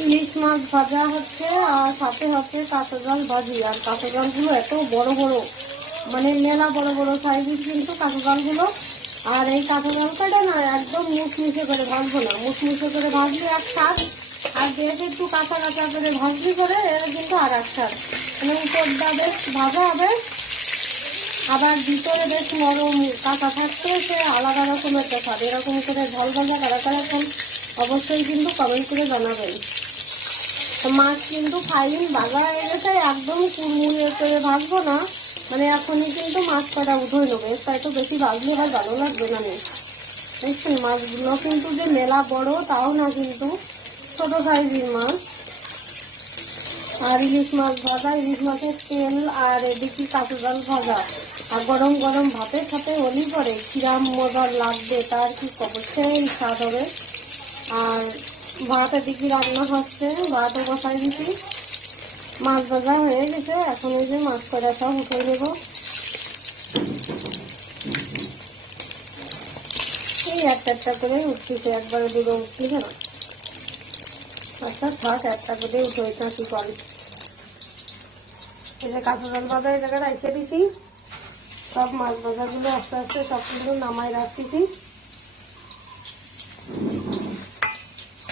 ইলিশ মাছ ভাজা হচ্ছে আর সাথে হচ্ছে কাঁচা জল ভাজি। আর কাঁচা জলগুলো এত বড় বড়, মানে মেলা বড় বড় সাইজের কিন্তু কাঁচা জলগুলো। আর এই কাঁচা জলটা না একদম মুচমুচে করে ভাজবো না, মুচমুচে করে ভাজলে এক স্বাদ, আর বেশ একটু কাঁচা কাঁচা করে ভাজলি করে এর কিন্তু আর এক স্বাদ। মানে উপরটা বেশ ভাজা হবে, আবার ভিতরে বেশ নরম কাঁচা থাকতে সে আলাদা রকমের স্বাদ। এরকম করে ঝাল ভাজা কারা কারা এখন অবশ্যই কিন্তু কমেন্ট করে জানাবেন। মাছ কিন্তু ফাইন ভাজা হয়ে গেছে, একদম কুড়মুড়ে করে ভাজবো না, মানে এখনই কিন্তু মাছ কটা উঠে নেবে, তাই তো বেশি ভাজলে আর ভালো লাগবে না। দেখছেন মাছগুলো কিন্তু যে মেলা বড় তাও না, কিন্তু ছোট সাইজের মাছ। আর ইলিশ মাছ ভাজা, ইলিশ মাছের তেল, আর এদিকে কাঁচা জল ভাজা, আর গরম গরম ভাতের সাথে হলি পরে কিরাম মজার লাগবে তার কি অবশ্যই স্বাদ হবে। আর ভাত এদিকে রান্না হচ্ছে, ভাতও বসাই দিচ্ছি, মাছ ভাজা হয়ে গেছে, এখন ওই যে মাছ করা সব উঠে নেব। এই একটা করে উঠতেছে, একবারে দুটো উঠতেছে না। আচ্ছা থাক, একটা করে উঠে না কি করে। এই যে কাঁচা জল ভাজা এই জায়গায় রেখে দিছি, সব মাছ ভাজাগুলো আস্তে আস্তে সব কিন্তু নামাই রাখতেছি।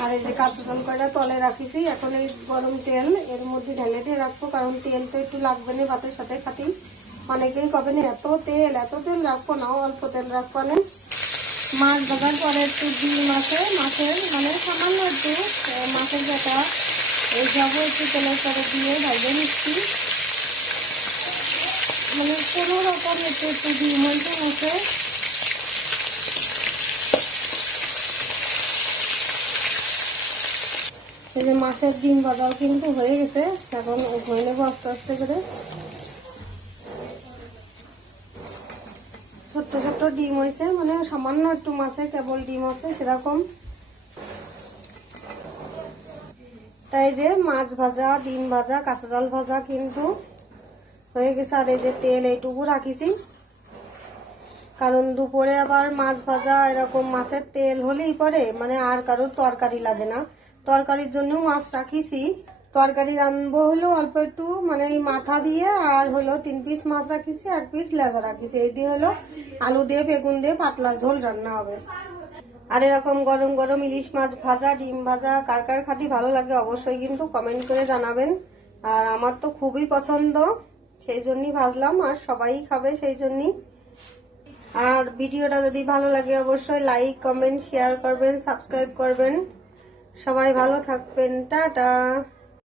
আর এই যে কাঁচা জল কয়টা তলে রাখিছি, এখন এই গরম তেল এর মধ্যে ঢেলে দিয়ে রাখবো, কারণ তেল তো একটু লাগবে না ভাতের সাথে খাতি। অনেকেই কবে না এত তেল রাখবো না, অল্প তেল রাখবো না। মাছ ভাজার পরে একটু ডিম আছে, মাছের মানে সামান্য একটু মাছের যেটা এই যাবো একটু তেলের পরে দিয়ে ভাজে নিচ্ছি, মানে কোনো রকম একটু একটু ডিম হয়েছে মাছে। এই যে মাছের ডিম ভাজাও কিন্তু হয়ে গেছে, এখন হয়ে নেবো আস্তে আস্তে করে। ছোট্ট ছোট্ট ডিম হয়েছে, মানে সামান্য একটু মাছে কেবল ডিম আছে সেরকম। তাই যে মাছ ভাজা, ডিম ভাজা, কাঁচা জল ভাজা কিন্তু হয়ে গেছে। আর এই যে তেল এইটুকু রাখিছি, কারণ দুপুরে আবার মাছ ভাজা এরকম মাছের তেল হলেই পরে মানে আর কারোর তরকারি লাগে না। তরকারির জন্য মাছ রাখিছি, তরকারি রানবো হলো অল্প একটু, মানে এই মাথা দিয়ে আর হলো 3 পিস মাছ রাখিছি, 1 পিস লেজা রাখিছি, এই দিয়ে হলো আলু দিয়ে বেগুন দিয়ে পাতলা ঝোল রান্না হবে। আর এরকম গরম গরম ইলিশ মাছ ভাজা, ডিম ভাজা কার কার খাতি ভালো লাগে অবশ্যই কিন্তু কমেন্ট করে জানাবেন। আর আমার তো খুবই পছন্দ, সেই জন্যই ভাজলাম, আর সবাই খাবে সেই জন্যই। আর ভিডিওটা যদি ভালো লাগে অবশ্যই লাইক, কমেন্ট, শেয়ার করবেন, সাবস্ক্রাইব করবেন। সবাই ভালো থাকবেন, টাটা।